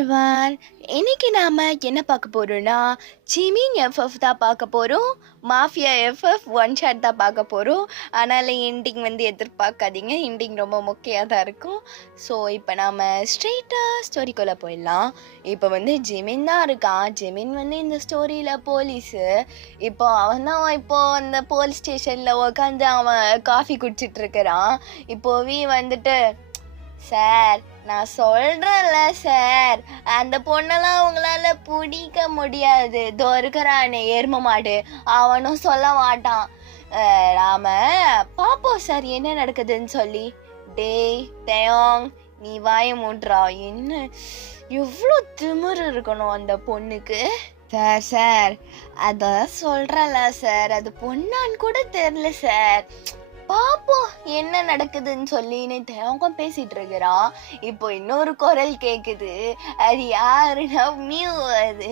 Everyone. இன்னைக்கு நாம என்ன பார்க்க போறோம்னா, ஜிமின் எஃப்எஃப் தான் பார்க்க போறோம். மாஃபியா எஃப்எஃப் ஒன் ஷாட் தான் பார்க்க போறோம். அதனால எண்டிங் எதிர்பார்க்காதீங்க. எண்டிங் ரொம்ப மொக்கையாக தான் இருக்கும். ஸோ இப்போ நாம ஸ்ட்ரெயிட்டா ஸ்டோரிக்குள்ள போயிடலாம். இப்போ ஜிமின் தான் இருக்கான். ஜிமின் இந்த ஸ்டோரியில போலீஸு. இப்போ அவன் தான் இப்போ அந்த போலீஸ் ஸ்டேஷன்ல உட்காந்து அவன் காஃபி குடிச்சிட்டு இருக்கிறான். இப்போ சார், நான் சொல்றேன்ல சார், அந்த பொண்ணெல்லாம் அவங்களால பிடிக்க முடியாது. இதோ இருக்கிறானே எரும மாடு, அவனும் சொல்ல மாட்டான். நாம பாப்போம் சார் என்ன நடக்குதுன்னு சொல்லி. டேய் தயோங், நீ வாய மூட்றா. என்ன எவ்வளோ திமிரு இருக்கணும் அந்த பொண்ணுக்கு. சார் சார், அதான் சொல்றல சார், அது பொண்ணான்னு கூட தெரியல சார். பாப்போம் என்ன நடக்குதுன்னு சொல்லின்னு தேவங்க பேசிட்டு இருக்கிறான். இப்போ இன்னொரு குரல் கேக்குது. அது யாருன்னா மியூ. அது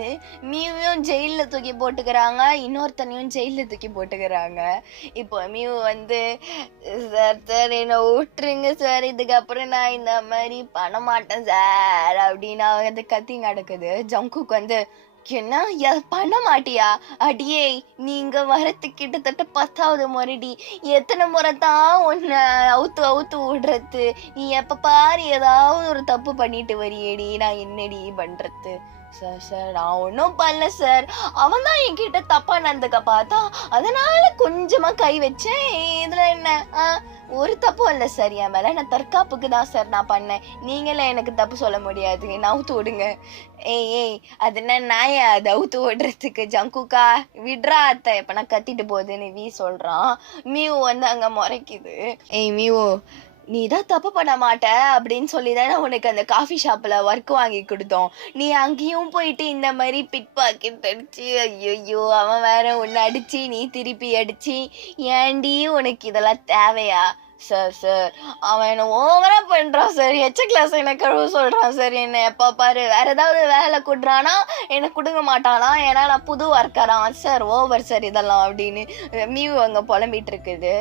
மியூவையும் ஜெயில தூக்கி போட்டுக்கிறாங்க, இன்னொருத்தனையும் ஜெயில தூக்கி போட்டுக்கிறாங்க. இப்போ மியூ சார் சார் என்ன விட்டுருங்க சார், இதுக்கப்புறம் நான் இந்த மாதிரி பண்ண மாட்டேன் சார் அப்படின்னு அவங்க கத்தி நடக்குது. ஜங்குக்கு என்ன பண்ண மாட்டியா? அடியே, நீங்க வரத்துக்கு கிட்டத்தட்ட 10வது முறைடி. எத்தனை முறை தான் உன்னை அவுத்து விடுறது? நீ எப்ப பாரு ஏதாவது ஒரு தப்பு பண்ணிட்டு வரியேடி, நான் என்னடி பண்றது? சார் சார், நான் ஒன்றும் பண்ணல சார், அவன் தான் என்கிட்ட தப்பா நடந்துக்க பார்த்தா, அதனால கொஞ்சமா கை வச்சேன். இதுல என்ன ஒரு தப்பும் இல்லை சார் என் மேல. நான் தற்காப்புக்கு தான் சார் நான் பண்ணேன். நீங்களே எனக்கு தப்பு சொல்ல முடியாது, நவுத்து விடுங்க. ஏய் அது என்ன நாயா அது அவுத்து விடுறதுக்கு? ஜங்குக்கா விட்றா அத்தை, இப்ப நான் கத்திட்டு போகுதுன்னு வீ சொல்றான். மியூ அங்க முறைக்குது. ஏய் மியூ, நீ தான் தப்பு பண்ண மாட்ட அப்படின்னு சொல்லி தானே உனக்கு அந்த காஃபி ஷாப்பில் ஒர்க் வாங்கி கொடுத்தோம். நீ அங்கேயும் போயிட்டு இந்த மாதிரி பிட் பாக்கெட் அடிச்சு, ஐயோ அவன் வேற உன்னை அடிச்சு நீ திருப்பி அடிச்சு, ஏண்டி உனக்கு இதெல்லாம் தேவையா? சார் சார், அவன் என்ன ஓவரா பண்றான் சார். எச்ச கிளாஸ் என்ன கழுவ சொல்றான் சார். என்ன எப்ப பாரு வேற ஏதாவது வேலை கொடுறானா எனக்கு கொடுக்க மாட்டானா, ஏன்னா நான் புது ஒர்க்கரான் சார். ஓவர் சார் இதெல்லாம் அப்படின்னு மியூ அங்க புலம்பிட்டு இருக்குது.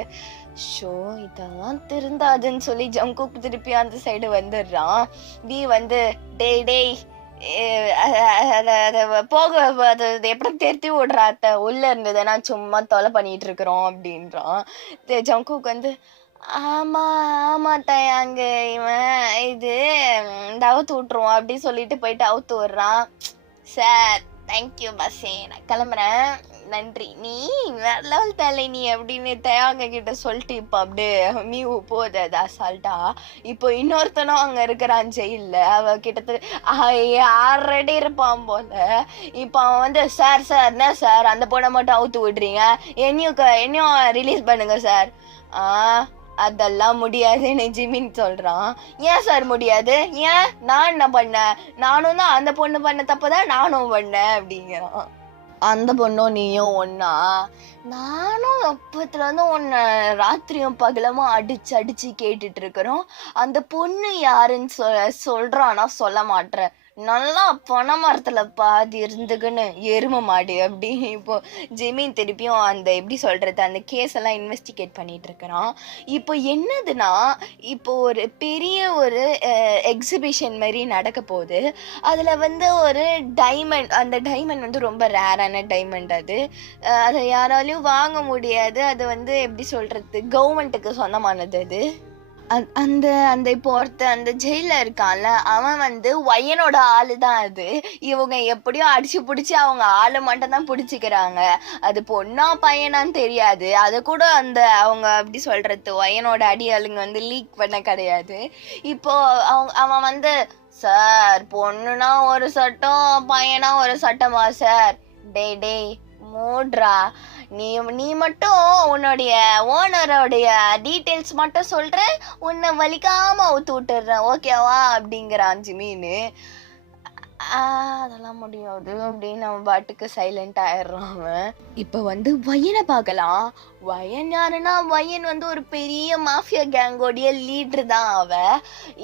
ஷோ, இதெல்லாம் திருந்தாதுன்னு சொல்லி ஜங்குக் திருப்பி அந்த சைடு வந்துடுறான். பி டேய் டேய் போக அது எப்படி தெரித்தி விடுறா அத்தை, உள்ள இருந்ததுன்னா சும்மா தொலை பண்ணிட்டு இருக்கிறோம் அப்படின்றான். ஜங்குக் ஆமா ஆமா தயாங்க, இவன் இது இந்த அவுத்து விட்டுருவோம் அப்படின்னு சொல்லிட்டு போயிட்டு அவுத்து விடுறான். சார் தேங்க்யூ பஸ்ஸே, நான் கிளம்புறேன், நன்றி, நீ வேற லெவல் தலை நீ அப்படின்னு தயாங்க கிட்ட சொல்லிட்டு இப்போ அப்படியே மியூ போகுது அது அசால்ட்டா. இப்போ இன்னொருத்தனும் அங்க இருக்கிறான் ஜெயில. அவ கிட்டத்தட்ட ஆல்ரெடி இருப்பான் போல. இப்போ அவன் சார் சார் என்ன சார் அந்த பொண்ணை மட்டும் அவுத்து விடுறீங்க, என்னையும் ரிலீஸ் பண்ணுங்க சார். அதெல்லாம் முடியாதுன்னு ஜிமின் சொல்றான். ஏன் சார் முடியாது? ஏன், நான் என்ன பண்ணேன்? நானும் தான் அந்த பொண்ணு பண்ண தப்பதான் நானும் பண்ணேன் அப்படிங்கிறான். அந்த பொண்ணும் நீயும் ஒன்னா? நானும் அப்பத்துல உன்னை ராத்திரியும் பகலமா அடிச்சு கேட்டுட்டு இருக்கிறோம். அந்த பொண்ணு யாருன்னு சொல்றானா சொல்ல மாட்டேன். நல்லா பனை மரத்துல பாதி இருந்துக்குன்னு எரும மாடு அப்படி. இப்போ ஜிமின் திருப்பியும் அந்த எப்படி சொல்றது அந்த கேஸ் எல்லாம் இன்வெஸ்டிகேட் பண்ணிட்டு இருக்கிறான். இப்போ என்னதுன்னா, இப்போ ஒரு பெரிய ஒரு எக்ஸிபிஷன் மாதிரி நடக்க போகுது. அதுல ஒரு டைமண்ட், அந்த டைமண்ட் ரொம்ப ரேரான டைமண்ட். அதை யாராலையும் வாங்க முடியாது. அது எப்படி சொல்றது, கவர்மெண்ட்டுக்கு சொந்தமானது. அது அந்த அந்த இப்போ அந்த ஜெயில இருக்கான்ல, அவன் ஒய்யனோட ஆளு தான். அது இவங்க எப்படியோ அடிச்சு பிடிச்சி அவங்க ஆளு மட்டும் தான் பிடிச்சிக்கிறாங்க. அது பொண்ணா பையனான்னு தெரியாது. அது கூட அந்த அவங்க அப்படி சொல்றது ஒய்யனோட அடியாளுங்க லீக் பண்ண கிடையாது. இப்போ அவன் சார் பொண்ணுனா ஒரு சட்டம், பையனா ஒரு சட்டமா சார்? டேய் டேய் மூட்ரா, நீ மட்டும் உன்னுடைய ஓனரோடைய டீட்டெயில்ஸ் மட்டும் சொல்ற, உன்னை வலிக்காம அவுத்து விட்டுறேன் ஓகேவா அப்படிங்கிறான் ஜிமின்னு. அதெல்லாம் முடியாது அப்படின்னு அவன் பாட்டுக்கு சைலண்ட் ஆயிடுறான் அவன். இப்ப வயனை பார்க்கலாம். வயன் யாருன்னா, வயன் ஒரு பெரிய மாஃபியா கேங்கோடைய லீடர் தான் அவன்.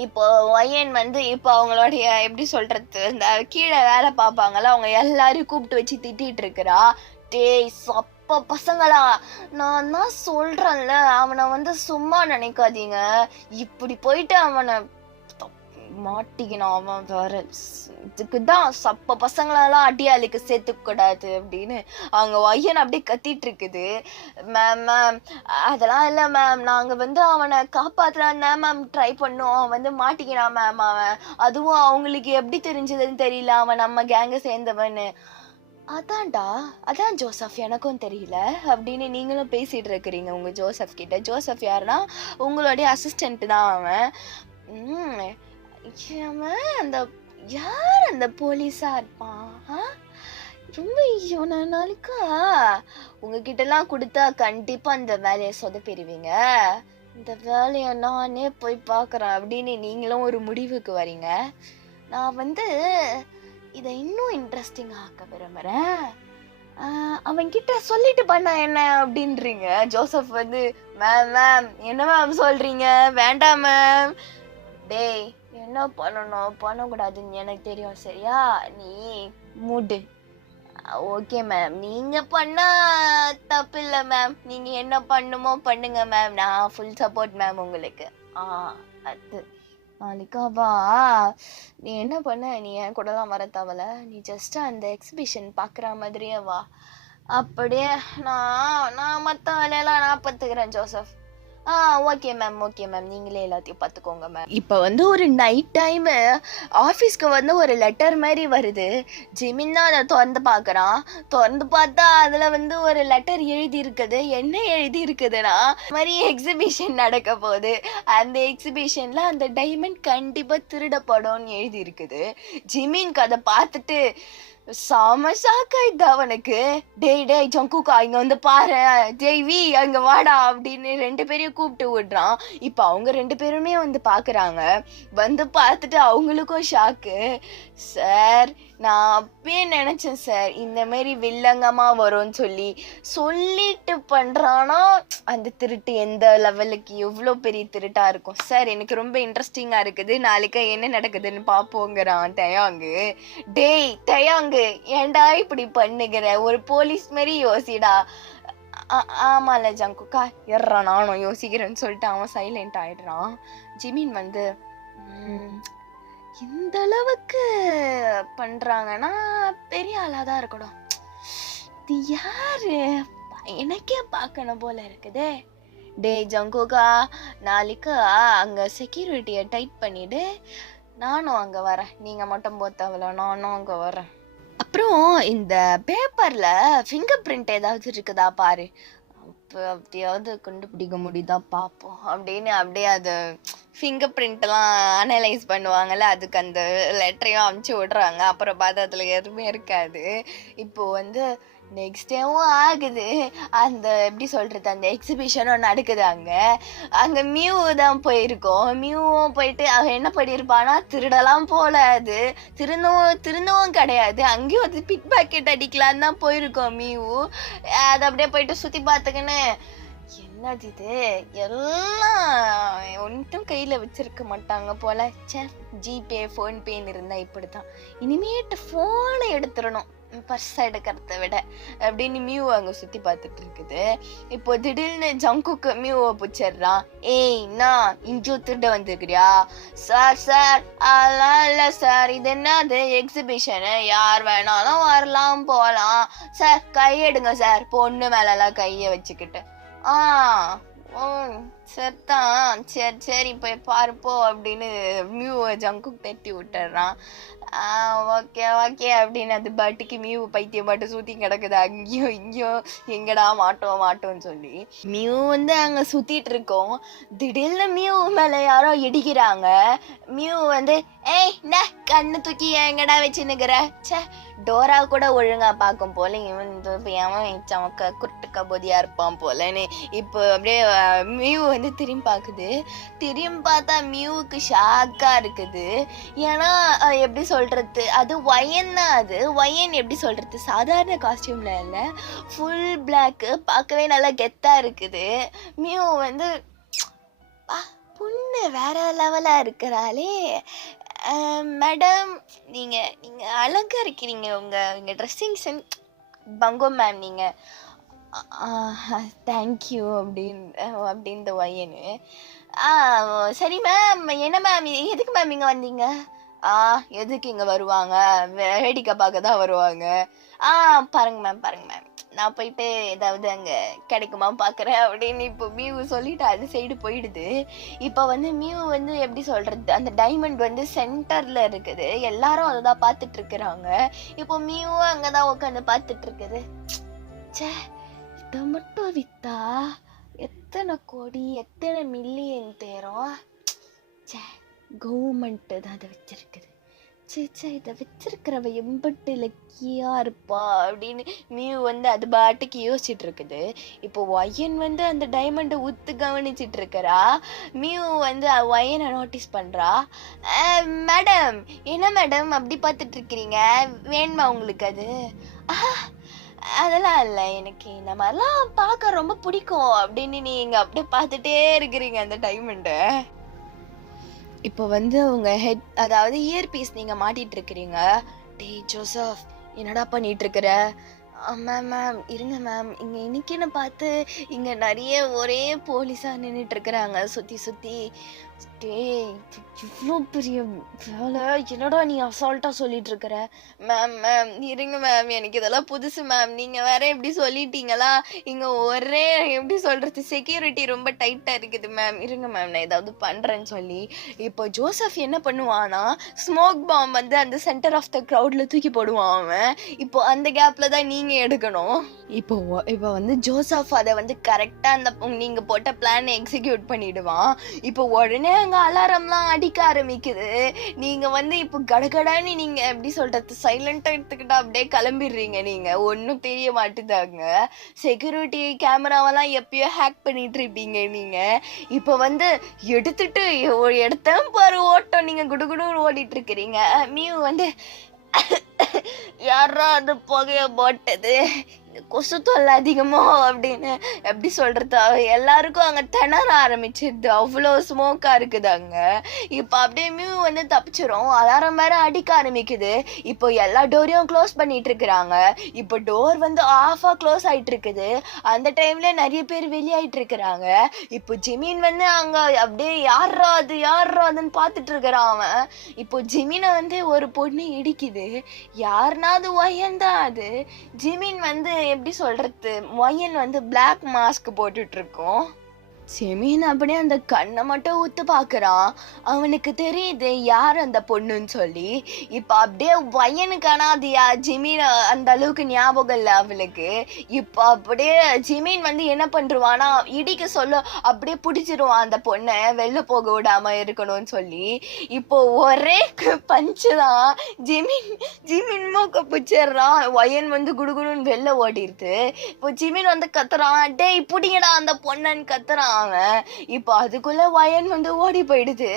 இப்போ வயன் இப்போ அவங்களுடைய எப்படி சொல்றது, இந்த கீழே வேலை பார்ப்பாங்கல்ல, அவங்க எல்லாரையும் கூப்பிட்டு வச்சு திட்டிட்டு இருக்கிறா. டேய் சப்ப பசங்களா, நான் தான் சொல்றேன்ல, அவனை சும்மா நினைக்காதீங்க. இப்படி போயிட்டு அவனை மாட்டிக்கினான் அவன் வேற. இதுக்குதான் சப்ப பசங்களெல்லாம் அடியாளுக்கு சேர்த்துக்க கூடாது அப்படின்னு அவங்க வையன் அப்படியே கத்திட்டு இருக்குது. மேம் மேம் அதெல்லாம் இல்லை மேம், நாங்கள் வந்து அவனை காப்பாற்றலான்னு மேம் ட்ரை பண்ணோம், அவன் வந்து மாட்டிக்கினான் மேம். அவன் அதுவும் அவங்களுக்கு எப்படி தெரிஞ்சதுன்னு தெரியல அவன் நம்ம கேங்கை சேர்ந்தவன்னு. அதான்டா, அதான் ஜோசப் எனக்கும் தெரியல அப்படின்னு நீங்களும் பேசிட்டு இருக்கிறீங்க உங்க ஜோசப் கிட்ட. ஜோசப் யாருன்னா உங்களுடைய அசிஸ்டன்ட் தான் அவன். அவன் அந்த யார் அந்த போலீஸா இருப்பான்? ரொம்ப நாளைக்கா உங்ககிட்ட எல்லாம் கொடுத்தா கண்டிப்பா அந்த வேலையை சொதப்பிடுவீங்க. இந்த வேலையை நானே போய் பார்க்குறேன் அப்படின்னு நீங்களும் ஒரு முடிவுக்கு வரீங்க. நான் வந்து இதை இன்னும் இன்ட்ரெஸ்டிங் ஆக்க விரும்புகிறேன். அவன்கிட்ட சொல்லிட்டு பண்ண என்ன அப்படின்றீங்க. ஜோசப் வந்து மேம் மேம் என்ன மேம் சொல்கிறீங்க, வேண்டாம் மேம். டேய் என்ன பண்ணணும் பண்ணக்கூடாதுன்னு எனக்கு தெரியும் சரியா, நீ மூடு. ஓகே மேம், நீங்கள் பண்ணால் தப்பு இல்லை மேம், நீங்கள் என்ன பண்ணுமோ பண்ணுங்க மேம், நான் ஃபுல் சப்போர்ட் மேம் உங்களுக்கு. அது நாளைக்காவா நீ என்ன பண்ண, நீ என் கூடலாம் வர தேவல, நீ ஜஸ்ட் அந்த எக்ஸிபிஷன் பார்க்குற மாதிரியே வா. அப்படியே நான் மற்ற வேலையெல்லாம் நான் பார்த்துக்கிறேன் Joseph. Okay ma'am okay ma'am, நீங்களே எல்லாத்தையும் பார்த்துக்கோங்க மேம். இப்போ வந்து ஒரு நைட் டைமு ஆஃபீஸ்க்கு வந்து ஒரு லெட்டர் மாதிரி வருது. ஜிமின் தான் அதை திறந்து பார்க்குறான். திறந்து பார்த்தா அதில் வந்து ஒரு லெட்டர் எழுதி இருக்குது. என்ன எழுதி இருக்குதுன்னா, இந்த மாதிரி எக்ஸிபிஷன் நடக்க போகுது, அந்த எக்ஸிபிஷனில் அந்த டைமண்ட் கண்டிப்பாக திருடப்படும்னு எழுதி இருக்குது. ஜிமின்க்கு அதை பார்த்துட்டு செம ஷாக்காயிட்டா அவனுக்கு. டேய் ஜங்குக்கா இங்க வந்து பாரு, ஜெய்வி அங்க வாடா அப்படின்னு 2 பேரையும் கூப்பிட்டு விடுறான். இப்ப அவங்க 2 பேருமே வந்து பாக்குறாங்க. வந்து பார்த்துட்டு அவங்களுக்கும் ஷாக்கு. சார் நான் அப்பயே நினைச்சேன் சார் இந்த மாதிரி வில்லங்கமா வரும்னு சொல்லிட்டு பண்றானா அந்த திருட்டு எந்த லெவலுக்கு எவ்வளோ பெரிய திருட்டா இருக்கும் சார். எனக்கு ரொம்ப இன்ட்ரெஸ்டிங்கா இருக்குது, நாளைக்கு என்ன நடக்குதுன்னு பாப்போங்கிறான் தயாங்கு. டேய் தயாங்கு ஏன்டா இப்படி பண்ணுகிற, ஒரு போலீஸ் மாதிரி யோசிடா. ஆமால ஜங்குக்கா எறான், நானும் யோசிக்கிறேன்னு சொல்லிட்டு அவன் சைலண்ட் ஆயிடுறான். ஜிமின் வந்து இந்த அளவுக்கு பண்றாங்கன்னா பெரிய ஆளாதான் இருக்கணும். இது யாரு எனக்கே பார்க்கணும் போல இருக்குதே. டேய் ஜங்குக்கா நாளைக்கு அங்க செக்யூரிட்டியை டைட் பண்ணிடு, நானும் அங்க வரேன், நீங்க மட்டும் போத்தவல நானும் அங்க வரேன். அப்புறம் இந்த பேப்பர்ல ஃபிங்கர் பிரிண்ட் ஏதாவது இருக்குதா பாரு, அப்படியாவது கண்டுபிடிக்க முடியுதா பார்ப்போம் அப்படின்னு அப்படியே அது ஃபிங்கர் பிரிண்ட்லாம் அனலைஸ் பண்ணுவாங்கள்ல, அதுக்கு அந்த லெட்டரையும் அமுச்சு விட்றாங்க. அப்புறம் பார்த்தா அதில் எதுவுமே இருக்காது. இப்போது வந்து நெக்ஸ்ட் டேவும் ஆகுது, அந்த எப்படி சொல்கிறது அந்த எக்ஸிபிஷனும் நடக்குது. அங்கே மியூ தான் போயிருக்கோம். மியூவும் போயிட்டு அவன் என்ன பண்ணியிருப்பானா, திருடலாம் போல, அது திருந்தவும் கிடையாது, அங்கேயும் அது பிக் பாக்கெட் அடிக்கலான்னு தான் போயிருக்கோம் மியூ. அதை அப்படியே போயிட்டு சுற்றி பார்த்துக்கின்னு என்னது இது எல்லாம் ஒன்றும் கையில் வச்சிருக்க மாட்டாங்க போல. ஜிபே ஃபோன்பேன்னு இருந்தால் இப்படி தான், இனிமேட்டு ஃபோனை எடுத்துடணும் பர்ஸ் எடுக்கிறத விட அப்படின்னு மியூ அங்கே சுற்றி பார்த்துட்டு இருக்குது. இப்போ திடீர்னு ஜங்குக்கு மியூவை பிடிச்சிடுறான். ஏய் நான் இஞ்சோ திருட வந்துருக்கிறியா? சார் அதெல்லாம் இல்லை சார், இது என்னது எக்ஸிபிஷனு, யார் வேணாலும் வரலாம் போகலாம் சார், கையெடுங்க சார், பொண்ணு மேலெல்லாம் கையை வச்சுக்கிட்டு. சரிதான், சரி போய் பாருப்போ அப்படின்னு மியூவை ஜங்குக்கு தட்டி விட்டுறான். ஓகே அப்படின்னு அது பாட்டுக்கு மியூ பைத்தியம் பாட்டு சுற்றி கிடக்குது அங்கேயும் இங்கேயும், எங்கடா மாட்டோம்னு சொல்லி மியூ வந்து அங்கே சுற்றிட்டு இருக்கோம். திடீர்னு மியூ மேலே யாரோ இடிக்கிறாங்க. மியூ வந்து ஏய் என்ன கண்ணு தூக்கி எங்கடா வச்சுன்னுக்கிற, டோரா கூட ஒழுங்கா பார்க்கும் போல, இவன் சமக்க குருட்டு கபோதியா இருப்பான் போலன்னு. இப்போ அப்படியே மியூ வந்து திரும்பி பார்க்குது. திரும்பி பார்த்தா மியூவுக்கு ஷாக்கா இருக்குது. ஏன்னா எப்படி சொல்றது, அது ஒயன் தான். அது ஒயன் எப்படி சொல்றது, சாதாரண காஸ்டியூம்ல இல்லை, ஃபுல் பிளாக்கு, பார்க்கவே நல்லா கெத்தா இருக்குது. மியூ வந்து பொண்ணு வேற லெவலா இருக்கிறாளே மேடம், நீங்கள் அழகாக இருக்கிறீங்க, உங்கள் ட்ரெஸ்ஸிங் சென்ஸ் பங்கோ மேம், நீங்கள் தேங்க்யூ அப்படின்னு இந்த ஒயனு. ஆ சரி மேம். என்ன மேம் எதுக்கு மேம் இங்க வந்தீங்க? ஆ எதுக்கு இங்க வருவாங்க? வேடிக்கை பார்க்க தான் வருவாங்க. ஆ பாருங்க மேம், பாருங்க மேம். நான் போயிட்டு ஏதாவது அங்க கிடைக்குமா பார்க்குறேன் அப்படின்னு இப்போ மியூ சொல்லிட்டு அது சைடு போயிடுது. இப்போ வந்து மியூ வந்து எப்படி சொல்றது? அந்த டைமண்ட் வந்து சென்டர்ல இருக்குது. எல்லாரும் அததான் பார்த்துட்டு இருக்கிறாங்க. இப்போ மியூவும் அங்கதான் உட்காந்து பார்த்துட்டு இருக்குது. ச்சே, இதை மட்டும் வித்தா எத்தனை கோடி எத்தனை மில்லியன் தேரும். ச்சே, கவர்மெண்ட் தான் அதை வச்சிருக்குது. சே இதை வச்சிருக்கிறவ எம்பட்டு லக்கியா இருப்பா அப்படின்னு மியூ வந்து அது பாட்டுக்கு யோசிச்சுட்டு இருக்குது. இப்போ ஒயன் வந்து அந்த டைமண்டை உத்து கவனிச்சிட்டு இருக்கிறா. மியூ வந்து ஒயனை நோட்டீஸ் பண்றா. மேடம், என்ன மேடம் அப்படி பார்த்துட்டு இருக்கிறீங்க? வேணுமா உங்களுக்கு அது? அதெல்லாம் இல்லை, எனக்கு இந்த மாதிரிலாம் பார்க்க ரொம்ப பிடிக்கும் அப்படின்னு நீங்க அப்படியே பார்த்துட்டே இருக்கிறீங்க அந்த டைமண்டை. இப்போ வந்து உங்க ஹெட் அதாவது இயர்பீஸ் நீங்க மாட்டிட்டு இருக்கிறீங்க. டேய் ஜோசப், என்னடா பண்ணிட்டு இருக்கிற? மேம் மேம் இருங்க மேம், இங்க இன்னைக்குன்னு பார்த்து இங்க நிறைய ஒரே போலீஸா நின்றுட்டு இருக்கிறாங்க சுத்தி சுத்தி. டேய், இவ்வளோ பெரிய வேலை என்னடா நீ அசால்ட்டா சொல்லிட்டு இருக்கிற? மேம் மேம் இருங்க மேம், எனக்கு இதெல்லாம் புதுசு மேம். நீங்க வேற எப்படி சொல்லிட்டீங்களா? இங்க ஒரே எப்படி சொல்றது, செக்யூரிட்டி ரொம்ப டைட்டா இருக்குது மேம். இருங்க மேம், நான் ஏதாவது பண்றேன்னு சொல்லி இப்போ ஜோசப் என்ன பண்ணுவானா, ஸ்மோக் பாம் வந்து அந்த சென்டர் ஆஃப் த க்ரௌட்ல தூக்கி போடுவான் அவன். இப்போ அந்த கேப்ல தான் நீங்க எடுக்கணும். இப்போ வந்து ஜோசப் அதை வந்து கரெக்டா அந்த நீங்க போட்ட பிளான் எக்ஸிக்யூட் பண்ணிடுவான். இப்போ உடனே அங்க அலாரம்லாம் அடிக்க ஆரம்பிக்குது. நீங்க வந்து இப்போ கடகடான்னு நீங்க எப்படி சொல்றது, சைலண்டா எடுத்துக்கிட்டா அப்படியே கிளம்பிடுறீங்க. நீங்க ஒன்னும் தெரிய மாட்டுதாங்க. செக்யூரிட்டி கேமராவெல்லாம் எப்பயோ ஹேக் பண்ணிட்டு இருப்பீங்க நீங்க. இப்போ வந்து எடுத்துட்டு எடுத்த பாரு ஓட்டம், நீங்க குடுகுடு ஓடிட்டு இருக்கிறீங்க. மியூ வந்து யாரா அது புகைய போட்டது, கொசு தொல்லை அதிகமோ அப்படின்னு எப்படி சொல்றது, எல்லாருக்கும் அங்க திணற ஆரம்பிச்சிருது. அவ்வளோ ஸ்மோக்கா இருக்குது அங்க. இப்போ அப்படியே மியூ வந்து தப்பிச்சிரும். அலாரம் வேற அடிக்க ஆரம்பிக்குது. இப்போ எல்லா டோரையும் க்ளோஸ் பண்ணிட்டு இருக்கிறாங்க. இப்போ டோர் வந்து ஆஃபா க்ளோஸ் ஆயிட்டு இருக்குது. அந்த டைம்ல நிறைய பேர் வெளியாயிட்டு இருக்கிறாங்க. இப்போ ஜிமின் வந்து அங்க அப்படியே யாரா அதுன்னு பார்த்துட்டு இருக்கிறான் அவன். இப்போ ஜிமினை வந்து ஒரு பொண்ணு இடிக்குது. யாருனாது ஒயன் தான் அது. ஜிமின் வந்து எப்படி சொல்றது, ஒயன் வந்து பிளாக் மாஸ்க் போட்டுட்டு இருக்கோம். ஜிமின் அப்படியே அந்த கண்ணை மட்டும் ஊத்து பாக்குறான். அவனுக்கு தெரியுது யார் அந்த பொண்ணுன்னு சொல்லி. இப்ப அப்படியே ஒயனுக்கானா அது ஜிமின் அந்த அளவுக்கு ஞாபகம் இல்லை அவளுக்கு. இப்ப அப்படியே ஜிமின் வந்து என்ன பண்றானா, இடிக்க சொல்ல அப்படியே பிடிச்சிருவான் அந்த பொண்ணை, வெளில போக விடாம இருக்கணும்னு சொல்லி. இப்போ ஒரே பஞ்சு தான் ஜிமின் மூக்க பிடிச்சிடுறான். ஒயன் வந்து குடுகுடுன்னு வெளில ஓடிடுது. இப்போ ஜிமின் வந்து கத்துறான், டேய் பிடிங்கடா அந்த பொண்ணன்னு கத்துறான் அவன். இப்போ அதுக்குள்ள ஒயன் வந்து ஓடி போயிடுது.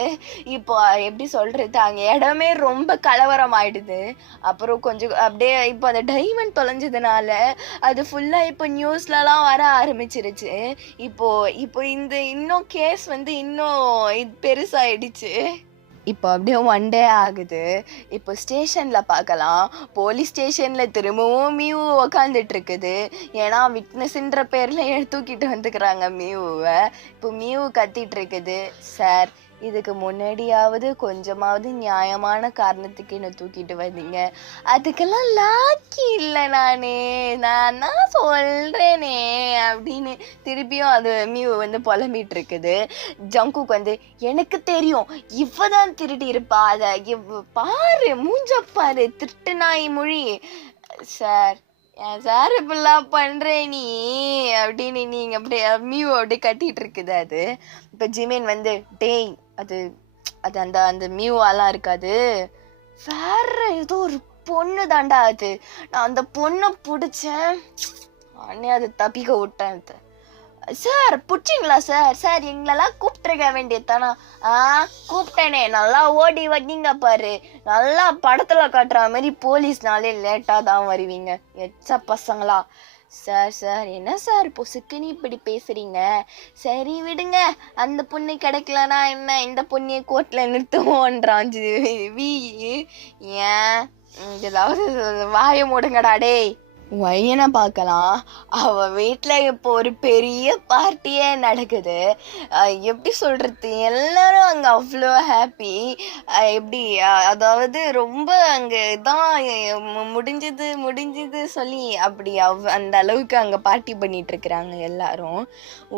இப்போ எப்படி சொல்றது, அங்க இடமே ரொம்ப கலவரம் ஆயிடுது. அப்புறம் கொஞ்சம் அப்படியே இப்போ அந்த டைமண்ட் தொலைஞ்சதுனால அது ஃபுல்லா இப்போ நியூஸ்லலாம் வர ஆரம்பிச்சிருச்சு. இப்போ இந்த இன்னும் கேஸ் வந்து இன்னும் பெருசாயிடுச்சு. இப்போ அப்படியே ஒன் டே ஆகுது. இப்போ ஸ்டேஷனில் பார்க்கலாம், போலீஸ் ஸ்டேஷனில் திரும்பவும் மியூ உக்காந்துட்டு இருக்குது. ஏன்னா விட்னஸ்ன்ற பேரில் தூக்கிட்டு வந்துக்கிறாங்க மியூவை. இப்போ மியூ கத்திட்டு இருக்குது, சார் இதுக்கு முன்னாடியாவது கொஞ்சமாவது நியாயமான காரணத்துக்கு என்ன தூக்கிட்டு வந்தீங்க, அதுக்கெல்லாம் லாக்கி இல்லை நான் சொல்றேனே அப்படின்னு திருப்பியும் அது மியூ வந்து புலம்பிட்டு இருக்குது. ஜங்குக்கு வந்து எனக்கு தெரியும் இவதான் திருடி இருப்பா, அத பாரு மூஞ்ச பாரு, திருட்டு நாய் மொழி. சார் சார் இப்படிலாம் பண்ற நீ அப்படின்னு நீங்க அப்படியே மியூ அப்படியே கட்டிட்டு இருக்குது அது. இப்ப ஜிமின் வந்து டேய் அது அது அந்த அந்த மியூவாலாம் இருக்காது, வேற ஏதோ ஒரு பொண்ணு தாண்டா அது, நான் அந்த பொண்ணை பிடிச்சேன், அண்ணே அது தப்பிக்க விட்டேன். Sir பிடிச்சிங்களா sir? சார் எங்களெல்லாம் கூப்பிட்டுருக்க வேண்டியதானா? கூப்பிட்டேனே, நல்லா ஓடி வந்தீங்க பாரு. நல்லா படத்துல காட்டுற மாதிரி போலீஸ்னாலே லேட்டா தான் வருவீங்க எச்ச பசங்களா. சார் என்ன சார் பொசுக்குன்னு இப்படி பேசுறீங்க? சரி விடுங்க, அந்த பொண்ணு கிடைக்கலனா என்ன, இந்த பொண்ணையை கோர்ட்ல நிறுத்துவோன்றான் வி. ஏன் ஏதாவது வாய மூடுங்கடா டே. ஒய்யனை பார்க்கலாம். அவ வீட்டில் இப்போ ஒரு பெரிய பார்ட்டியே நடக்குது. எப்படி சொல்கிறது, எல்லாரும் அங்கே அவ்வளோ ஹாப்பி. எப்படி அதாவது ரொம்ப அங்கே தான் முடிஞ்சது முடிஞ்சது சொல்லி அப்படி அந்த அளவுக்கு அங்கே பார்ட்டி பண்ணிகிட்ருக்குறாங்க எல்லாரும்.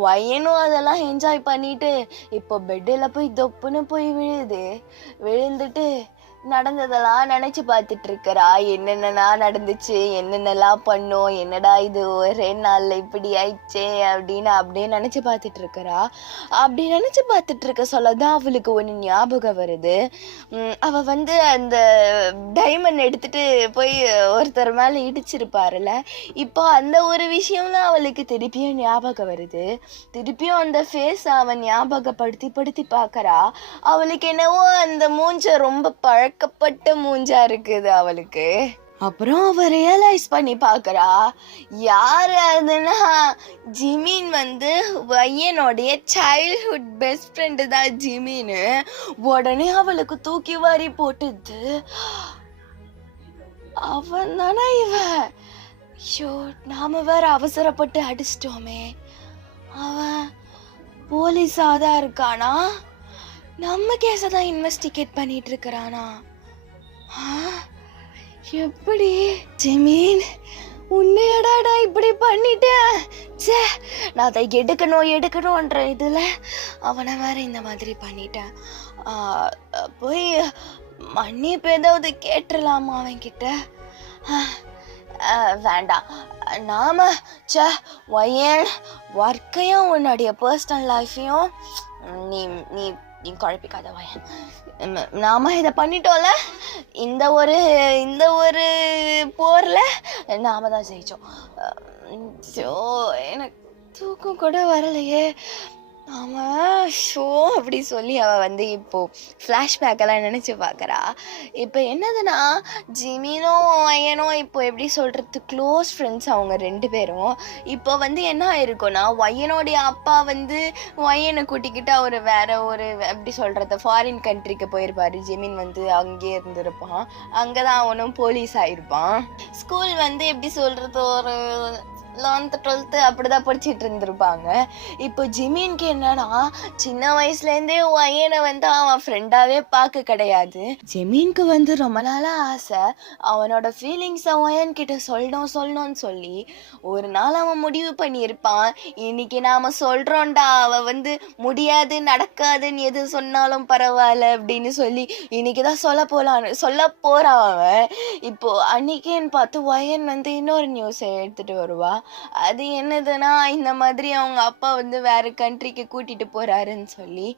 ஒய்யனும் அதெல்லாம் என்ஜாய் பண்ணிட்டு இப்போ பெட்டில் போய் தொப்புன்னு போய் விழுந்துட்டு நடந்ததெல்லாம் நினைச்சு பார்த்துட்டு இருக்கிறா. என்னென்னலாம் நடந்துச்சு, என்னென்னலாம் பண்ணோம், என்னடா இது ஒரே நாள்ல இப்படி ஆயிடுச்சே அப்படின்னு அப்படியே நினைச்சு பார்த்துட்டு இருக்கிறா. அப்படி நினைச்சு பார்த்துட்டு இருக்க சொல்லதான் அவளுக்கு ஒன்று ஞாபகம் வருது. அவ அந்த டைமண்ட் எடுத்துட்டு போய் ஒருத்தர் மேல இடிச்சிருப்பாருல, இப்போ அந்த ஒரு விஷயம்லாம் அவளுக்கு திருப்பியும் ஞாபகம் வருது. திருப்பியும் அந்த ஃபேஸ் அவன் ஞாபகப்படுத்தி பார்க்கறா. அவளுக்கு என்னவோ அந்த மூஞ்ச ரொம்ப பழக்கப்பட்ட மூஞ்சா இருக்குது அவளுக்கு. அப்புறம் அவ ரியலைஸ் பண்ணி பார்க்கறா, யார் அதுன்னா ஜிமின் ஒய்யனுடைய சைல்ட்ஹுட் பெஸ்ட் ஃப்ரெண்டு தான் ஜிமின்னு. உடனே அவளுக்கு தூக்கி வாரி போட்டுது. அவன் தானே இவன். ஐயோ, நாம வேற அவசரப்பட்டு அடிச்சிட்டோமே. அவன் போலீஸா தான் இருக்கானா? நம்ம கேஸை தான் இன்வெஸ்டிகேட் பண்ணிட்டு இருக்கிறானா? எப்படி ஜிமின், உன்னையடாடா இப்படி பண்ணிட்டேன். சே, நான் அதை எடுக்கணும்ன்ற இதில் அவனை வேற இந்த மாதிரி பண்ணிட்டேன். போய் மன்னிப்பு ஏதாவது கேட்டுடலாமா அவன்கிட்ட? வேண்டாம். நாம ஒய்யன் ஒர்க்கையும் உன்னுடைய பர்சனல் லைஃப்பையும் நீ நீ நீ குழப்பிக்காத வயன். நாம இதை பண்ணிட்டோம்ல, இந்த ஒரு போர்ல நாம தான் ஜெயிச்சோம். எனக்கு தூக்கம் கூட வரலையே. அவன் ஷோ அப்படி சொல்லி அவள் இப்போ ஃப்ளாஷ்பேக்கெல்லாம் நினச்சி பார்க்குறா. இப்போ என்னதுன்னா, ஜிமினும் ஒய்யனும் இப்போ எப்படி சொல்கிறது, க்ளோஸ் ஃப்ரெண்ட்ஸ் அவங்க 2 பேரும். இப்போ என்ன ஆயிருக்கும்னா, ஒய்யனுடைய அப்பா ஒய்யனை கூட்டிக்கிட்டு அவர் வேற ஒரு எப்படி சொல்கிறது ஃபாரின் கண்ட்ரிக்கு போயிருப்பார். ஜிமின் அங்கேயே இருந்திருப்பான். அங்கே தான் அவனும் போலீஸ் ஆகிருப்பான். ஸ்கூல் எப்படி சொல்கிறது, ஒரு 11th 12th அப்படிதான் படிச்சுட்டு இருந்திருப்பாங்க. இப்போ ஜிமின்க்கு என்னன்னா, சின்ன வயசுலேருந்தே ஒய்யனை அவன் ஃப்ரெண்டாவே பார்க்க கிடையாது. ஜிமின்க்கு ரொம்ப நாளா ஆசை, அவனோட ஃபீலிங்ஸை ஒய்யன் கிட்ட சொல்லணும்னு சொல்லி ஒரு நாள் அவன் முடிவு பண்ணியிருப்பான். இன்னைக்கு நாம சொல்றோம்டா, அவ முடியாது நடக்காதுன்னு எது சொன்னாலும் பரவாயில்ல அப்படின்னு சொல்லி இன்னைக்குதான் சொல்ல போறான் அவன். இப்போ அன்னைக்கேன்னு பார்த்து ஒய்யன் இன்னொரு நியூஸை எடுத்துட்டு வருவா. அது என்னதுன்னா, இந்த மாதிரி அவங்க அப்பா வேற கண்ட்ரிக்கு கூட்டிட்டு போறாருன்னு சொல்லி.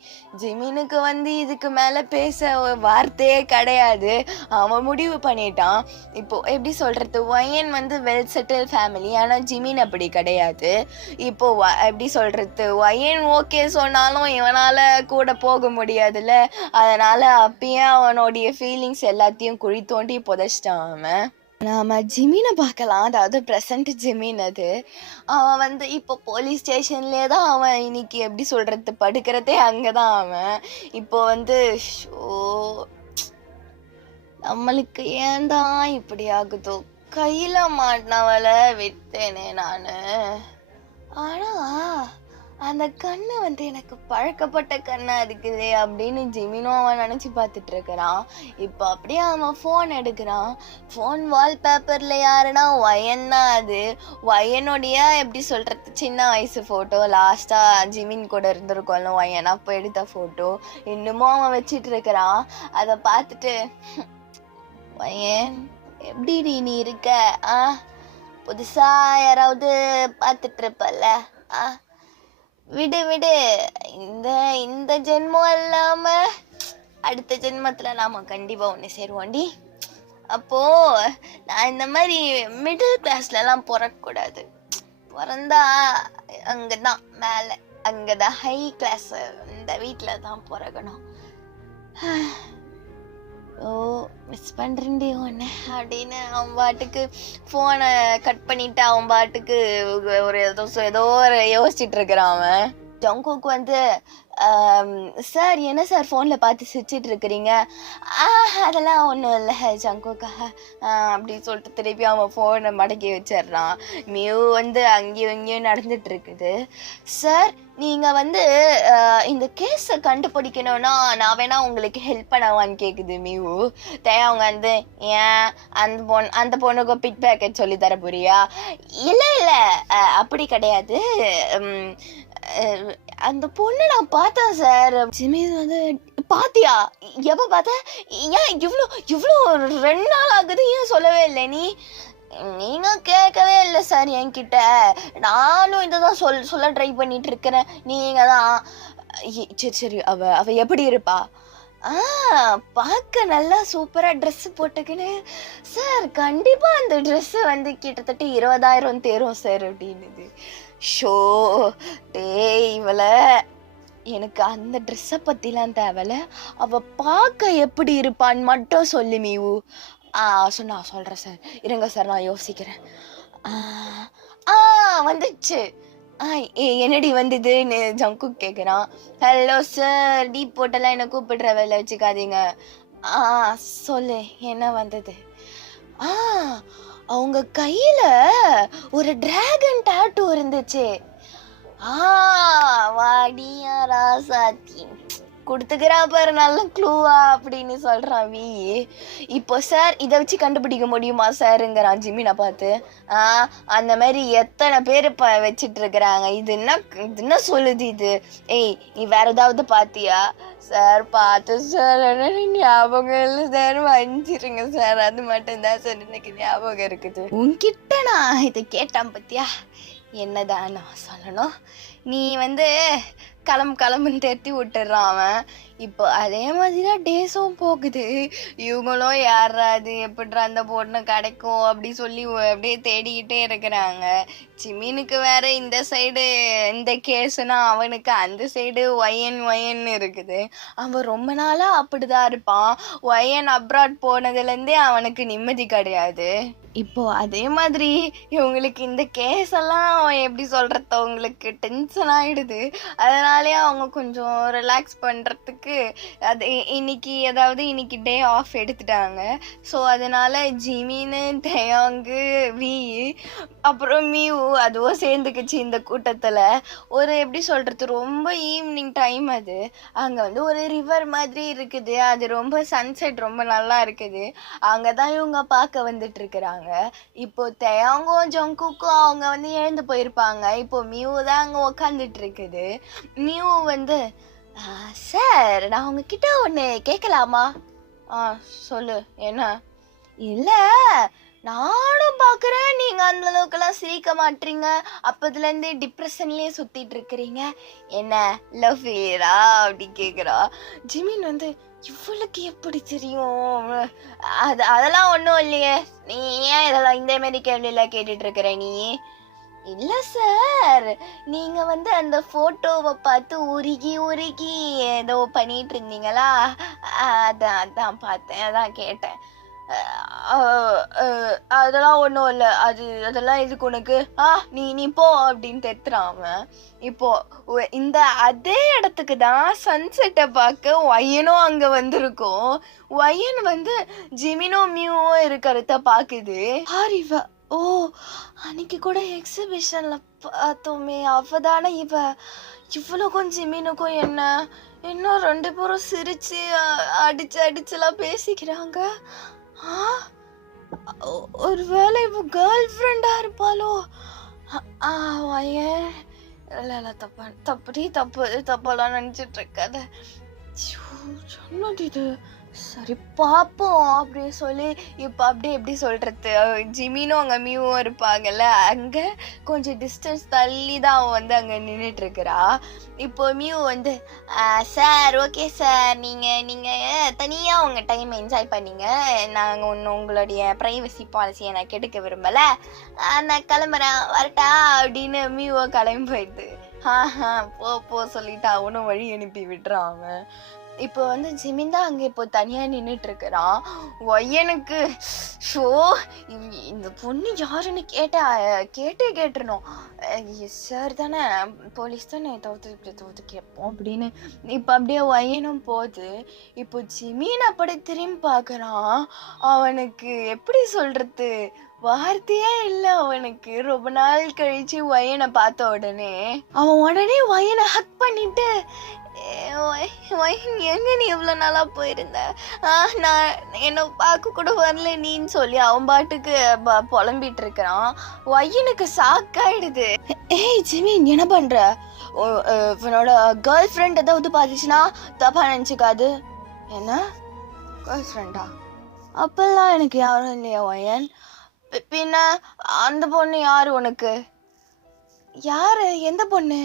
ஜிமினுக்கு இதுக்கு மேல பேச வார்த்தையே கிடையாது. அவன் முடிவு பண்ணிட்டான். இப்போ எப்படி சொல்றது, ஒய்யன் வெல் செட்டில் ஃபேமிலி, ஆனா ஜிமின் அப்படி கிடையாது. இப்போ எப்படி சொல்றது, ஒய்யன் ஓகே சொன்னாலும் இவனால கூட போக முடியாதுல்ல. அதனால அப்பயே அவனுடைய ஃபீலிங்ஸ் எல்லாத்தையும் குழி தோண்டி புதைச்சிட்டான் அவன். நாம ஜிமினை பார்க்கலாம். அதாவது ப்ரெசண்ட் ஜிமின். அது அவன் இப்போ போலீஸ் ஸ்டேஷன்லேயே தான் அவன் இன்னைக்கு எப்படி சொல்கிறது படுக்கிறதே அங்கே தான் அவன். இப்போ ஷோ, நம்மளுக்கு ஏன் தான் இப்படி ஆகுதோ, கையில் மாட்டினவளை விட்டேனே நான். ஆனால் அந்த கண்ணு எனக்கு பழக்கப்பட்ட கண்ணா இருக்குது அப்படின்னு ஜிமினும் அவன் நினச்சி பார்த்துட்டு இருக்கிறான். இப்போ அப்படியே அவன் ஃபோன் எடுக்கிறான். ஃபோன் வால்பேப்பரில் யாருன்னா ஒய்யன் தான். அது ஒய்யனுடைய எப்படி சொல்கிறது சின்ன வயசு ஃபோட்டோ, லாஸ்ட்டாக ஜிமின் கூட இருந்திருக்கோம்ல ஒய்யன், அப்போ எடுத்த ஃபோட்டோ இன்னமும் அவன் வச்சிட்டு இருக்கிறான். அதை பார்த்துட்டு, ஒய்யன் எப்படி நீ இருக்க, புதுசாக யாராவது பார்த்துட்டு இருப்பல்ல, விடு இந்த ஜென்மம் இல்லாம அடுத்த ஜென்மத்துல நாம கண்டிப்பா ஒன்று சேருவோண்டி. அப்போ நான் இந்த மாதிரி மிடில் கிளாஸ்லாம் பிறக்கக்கூடாது. பிறந்தா அங்கதான் மேலே, அங்கதான் ஹை கிளாஸ், இந்த வீட்டில் தான் பிறக்கணும். ஓ, மிஸ் பண்ணுறேன்டி ஒன்று அப்படின்னு அவன் பாட்டுக்கு ஃபோனை கட் பண்ணிவிட்டு அவன் பாட்டுக்கு ஒரு ஏதோ ஒரு யோசிச்சுட்டு இருக்கிறான் அவன். ஜங்குக்கு சார் என்ன சார் ஃபோனில் பார்த்து சிரிச்சிட்டு இருக்கிறீங்க? அதெல்லாம் ஒன்றும் இல்லை ஜங்குக்கா அப்படி சொல்லிட்டு திருப்பி அவன் ஃபோனை மடக்கி வச்சிடுறான். மியூ வந்து அங்கேயும் இங்கேயும் நடந்துட்டு இருக்குது. சார் நீங்கள் வந்து இந்த கேஸை கண்டுபிடிக்கணும்னா நான் வேணா உங்களுக்கு ஹெல்ப் பண்ணவான்னு கேட்குது மியூ. அவங்க வந்து ஏன் அந்த பொண்ணுக்கு பிட் பேக்கெட் சொல்லி தர போறியா? இல்லை இல்லை அப்படி கிடையாது. அந்த பொண்ணு நான் பார்த்தேன் சார். ஜிமி வந்து பாத்தியா? எப்போ பார்த்த? ஏன் இவ்வளோ 2 நாள் ஆகுது, ஏன் சொல்லவே இல்லை நீ? நீங்க கேட்கவே இல்லை சார் என்கிட்ட. நானும் இதை தான் சொல்ல ட்ரை பண்ணிட்டு இருக்கிறேன். நீங்க தான் சரி அவ எப்படி இருப்பா? பார்க்க நல்லா சூப்பராக ட்ரெஸ்ஸு போட்டுக்கின்னு சார் கண்டிப்பாக அந்த ட்ரெஸ்ஸு வந்து கிட்டத்தட்ட 20,000 தேரும் சார் அப்படின்னுது. ஷோ இவளை எனக்கு அந்த ட்ரெஸ்ஸை பற்றிலாம் தேவையில்ல, அவள் பார்க்க எப்படி இருப்பான்னு மட்டும் சொல்லு மீவு. நான் சொல்கிறேன் சார், இருங்க சார் நான் யோசிக்கிறேன். வந்துச்சு. என்னடி வந்ததுன்னு ஜங்குக் கேட்குறான். ஹலோ சார், டீப் போட்டெல்லாம் என்ன கூப்பிடுற வேலை வச்சுக்காதீங்க. சொல்லு என்ன வந்தது? அவங்க கையில ஒரு டிராகன் டாட்டூ இருந்துச்சு. வாடியா ராசாத்தி கொடுத்துக்கிறா பாரு நல்ல க்ளூவா அப்படின்னு சொல்றான் வி. இப்போ சார் இதை வச்சு கண்டுபிடிக்க முடியுமா சாருங்கிறான் ஜிமினை பார்த்து. அந்த மாதிரி எத்தனை பேர் இப்போ வச்சிட்டு இருக்கிறாங்க. இது என்ன சொல்லுது இது? நீ வேற ஏதாவது பாத்தியா? சார் பார்த்து சார், ஞாபகம் இல்லை சார், வஞ்சிருங்க சார், அது மட்டும்தான் சார் எனக்கு ஞாபகம் இருக்குது. உன்கிட்ட நான் இதை கேட்டேன் பத்தியா, என்னதான் நான் சொல்லணும்? நீ வந்து கிளம்புன்னு தேர்த்தி விட்டுறான் அவன். இப்போ அதே மாதிரிதான் டேஸும் போகுது. இவங்களும் யாராது எப்படிறா அந்த பொண்ணு கிடைக்கும் அப்படி சொல்லி அப்படியே தேடிக்கிட்டே இருக்கிறாங்க. ஜிமினுக்கு வேற இந்த சைடு இந்த கேஸுனா அவனுக்கு அந்த சைடு ஒயன்னு இருக்குது. அவன் ரொம்ப நாளா அப்படிதான் இருப்பான். ஒயன் அப்ராட் போனதுலேருந்தே அவனுக்கு நிம்மதி கிடையாது. இப்போ அதே மாதிரி இவங்களுக்கு இந்த கேஸ் எல்லாம் எப்படி சொல்றது, அவங்களுக்கு டென்ஷன் ஆயிடுது. அதனாலே அவங்க கொஞ்சம் ரிலாக்ஸ் பண்றதுக்கு அது இன்னைக்கு டே ஆஃப் எடுத்துட்டாங்க. ஸோ அதனால ஜிமின்னு தயாங்கு வி அப்புறம் மியூ அதுவும் சேர்ந்துக்குச்சு இந்த கூட்டத்தில். ஒரு எப்படி சொல்றது, ரொம்ப ஈவினிங் டைம் அது. அங்கே வந்து ஒரு ரிவர் மாதிரி இருக்குது. அது ரொம்ப சன்செட் ரொம்ப நல்லா இருக்குது. அங்கே தான் இவங்க பார்க்க வந்துட்டு இருக்கிறாங்க. இப்போ தயாங்கும் ஜங்குக்கும் அவங்க வந்து எழுந்து போயிருப்பாங்க. இப்போ மியூ தான் அங்கே உக்காந்துட்டு இருக்குது. மியூ வந்து சார் நான் உங்ககிட்ட ஒன்று கேட்கலாமா? சொல்லு என்ன? இல்லை நானும் பார்க்குறேன் நீங்கள் அந்த அளவுக்குலாம் சிரிக்க மாட்டீங்க, அப்போதுலேருந்தே டிப்ரெஷன்லேயே சுற்றிட்டு இருக்கிறீங்க, என்ன லவ் ஃபெயிலியரா அப்படி கேட்குறா. ஜிமின் வந்து இவளுக்கு எப்படி தெரியும்? அதெல்லாம் ஒன்றும் இல்லையே, நீ ஏன் இதெல்லாம் இந்த மாதிரி கேள்வியெல்லாம் கேட்டுட்டு இருக்கிற நீ? இல்லை சார், நீங்கள் வந்து அந்த ஃபோட்டோவை பார்த்து உருகி ஏதோ பண்ணிட்டு இருந்தீங்களா, அதான் பார்த்தேன், அதான் கேட்டேன். அதெல்லாம் ஒன்றும் இல்லை, அதெல்லாம் எதுக்கு உனக்கு? நீ போ அப்படின்னு தெத்துறான். இப்போ இந்த அதே இடத்துக்கு தான் சன்செட்டை பார்க்க ஒயனும் அங்கே வந்திருக்கும். ஒயன் வந்து ஜிமினோ மியூவோ இருக்கிறத பார்க்குது. ஹாரிவா அன்னைக்கு கூட எக்ஸிபிஷன்ல பார்த்தோமே, அவதானே இவ்வளோக்கும் ஜிமினுக்கும் என்ன இன்னும் 2 பேரும் சிரிச்சு அடிச்சுலாம் பேசிக்கிறாங்க. ஒருவேளை இவ கேர்ள் ஃப்ரெண்டா இருப்பாளோ? இல்ல தப்பெல்லாம் நினைச்சிட்டு இருக்காத. சொன்னது இது சரி பாப்போம் அப்படின்னு சொல்லி இப்போ அப்படியே எப்படி சொல்றது, ஜிமினும் அங்கே மியூவும் இருப்பாங்கல்ல, அங்கே கொஞ்சம் டிஸ்டன்ஸ் தள்ளி தான் அவன் வந்து அங்கே நின்றுட்டு இருக்கிறா. இப்போ மியூ வந்து சார் ஓகே சார், நீங்கள் தனியாக உங்கள் டைம் என்ஜாய் பண்ணீங்க, நாங்கள் ஒன்று உங்களுடைய ப்ரைவசி பாலிசியை நான் கெடுக்க விரும்பலை, நான் கிளம்புறேன் வரட்டா அப்படின்னு மியூவை கிளம்பி போயிடுது. போ சொல்லிட்டு அவனும் வழி அனுப்பி விட்டுறான். அவன் இப்போ வந்து ஜிமின் தான் அங்கே இப்போ தனியா நின்றுட்டு இருக்கிறான். ஒய்யனுக்கு ஷோ இந்த பொண்ணு யாருன்னு கேட்டுறணும். சார் தானே, போலீஸ் தானே, தவிர்த்து கேட்போம் அப்படின்னு. இப்போ அப்படியே ஒய்யனும் போகுது. இப்போ ஜிமின் அப்படி திரும்பி பார்க்கறான். அவனுக்கு எப்படி சொல்றது, வார்த்தையே இல்ல அவனுக்கு. ரொம்ப நாள் கழிச்சு ஒய்யனை பார்த்த உடனே அவன் ஒய்யனை ஹக் பண்ணிட்டு, எங்க நீ இவ்வளவு நாளா போயிருந்த, நான் என்ன பார்க்க கூட வரல நீன்னு சொல்லி அவன் பாட்டுக்கு புலம்பிட்டு இருக்கிறான். ஒய்யனுக்கு சாக்காயிடுது. ஏய் ஜிமின், என்ன பண்ற? இவனோட கேர்ள் ஃப்ரெண்ட் ஏதாவது பார்த்துச்சுன்னா தப்பா நினைச்சுக்காது. என்ன கேர்ள் ஃப்ரெண்டா? அப்பெல்லாம் எனக்கு யாரும் இல்லையா ஒய்யன்? பின்ன அந்த பொண்ணு யாரு உனக்கு? யாரு? எந்த பொண்ணு?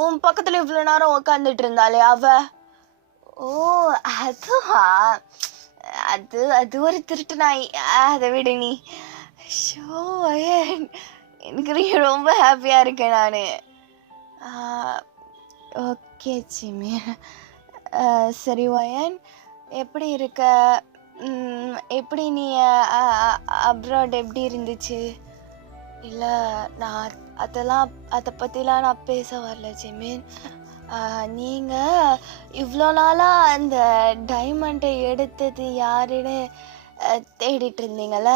உன் பக்கத்துல இவ்வளவு நேரம் உட்காந்துட்டு இருந்தாலே அவ? ஓ அதுவா? அது ஒரு திருட்டு நாய். அதை விட நீ. ஷோ எனக்கு ரொம்ப ஹாப்பியா இருக்கேன் நானு. ஓகே ஜிமி, சரி ஒயன், எப்படி இருக்க? எப்படி நீ அப்ராட் எப்படி இருந்துச்சு? இல்லை, நான் அதை பற்றிலாம் நான் பேச வரல ஜிமின். நீங்கள் இவ்வளோ நாளாக அந்த டைமண்டை எடுத்தது யாருன்னு தேடிட்டு இருந்தீங்கள,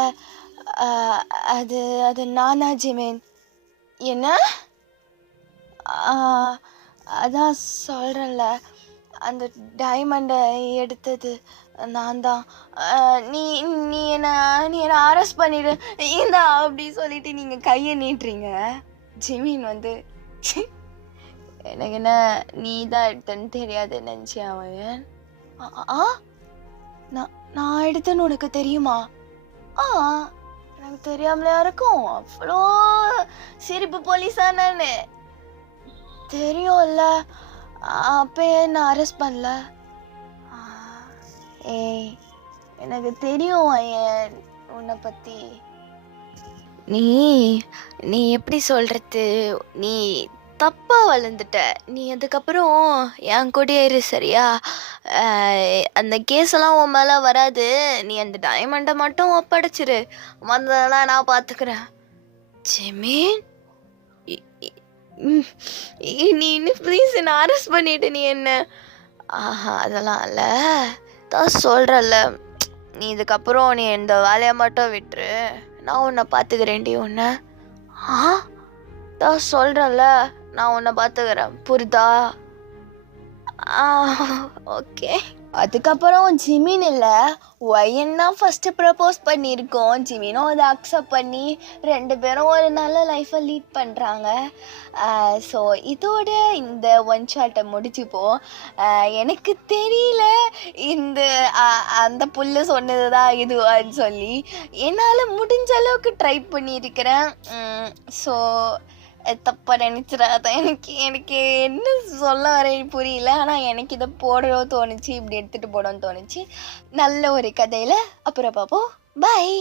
அது நானா ஜிமின்? என்ன? அதான் சொல்கிறேன்ல, அந்த டைமண்டை எடுத்தது நான் தான். நீ என்ன அரெஸ்ட் பண்ணிடு இந்தா அப்படி சொல்லிட்டு நீங்க கையை நீட்டுறீங்க. ஜிமின் வந்து எனக்கு என்ன நீ தான் எடுத்தன்னு தெரியாது நினைச்சியா அவன்? நான் எடுத்தேன்னு உனக்கு தெரியுமா? எனக்கு தெரியாமலையா இருக்கும்? அவ்வளோ சிரிப்பு போலீஸா நானு? தெரியும்ல, அப்ப என்ன அரெஸ்ட் பண்ணல? ஏய், எனக்கு தெரியும் உன்னை பத்தி. நீ எப்படி சொல்றது, நீ தப்பா வளர்ந்துட்ட. நீ அதுக்கப்புறம் என் கூட இரு, சரியா? அந்த கேஸ் எல்லாம் உன் மேல வராது. நீ அந்த டைமண்டை மட்டும் ஒப்படைச்சிரு, மற்றதெல்லாம் நான் பாத்துக்கிறேன். ஜிமின், நீ இன்னும் ப்ளீஸ் என்ன அரெஸ்ட் பண்ணிட்டு நீ என்ன? அதெல்லாம் இல்ல, தான் சொல்றல்ல, நீ இதுக்கப்புறம் நீ இந்த வேலையை மட்டும் விட்டுரு, நான் உன்னை பார்த்துக்கிறேன்டி. உன்னை தான் சொல்றேன்ல, நான் உன்னை பார்த்துக்கிறேன், புரியுதா? ஓகே. அதுக்கப்புறம் ஜிமின் இல்லை ஒய்யன் தான் ஃபர்ஸ்ட் ப்ரப்போஸ் பண்ணியிருக்கோம். ஜிமினும் அதை அக்செப்ட் பண்ணி 2 பேரும் ஒரு நல்ல லைஃப்பை லீட் பண்ணுறாங்க. ஸோ இதோட இந்த ஒன் ஷாட்டை முடிச்சுப்போம். எனக்கு தெரியல இந்த அந்த புல்லு சொன்னது தான் இதுவான்னு சொல்லி. என்னால் முடிஞ்ச அளவுக்கு ட்ரை பண்ணியிருக்கிறேன். ஸோ தப்பா நினைச்சிடாத. எனக்கு என்ன சொல்ல வரேன்னு புரியல. ஆனால் எனக்கு இதை போடவும் தோணுச்சு, இப்படி எடுத்துகிட்டு போடணும்னு தோணுச்சு. நல்ல ஒரு கதையில் அப்புறம் பார்ப்போம். பாய்.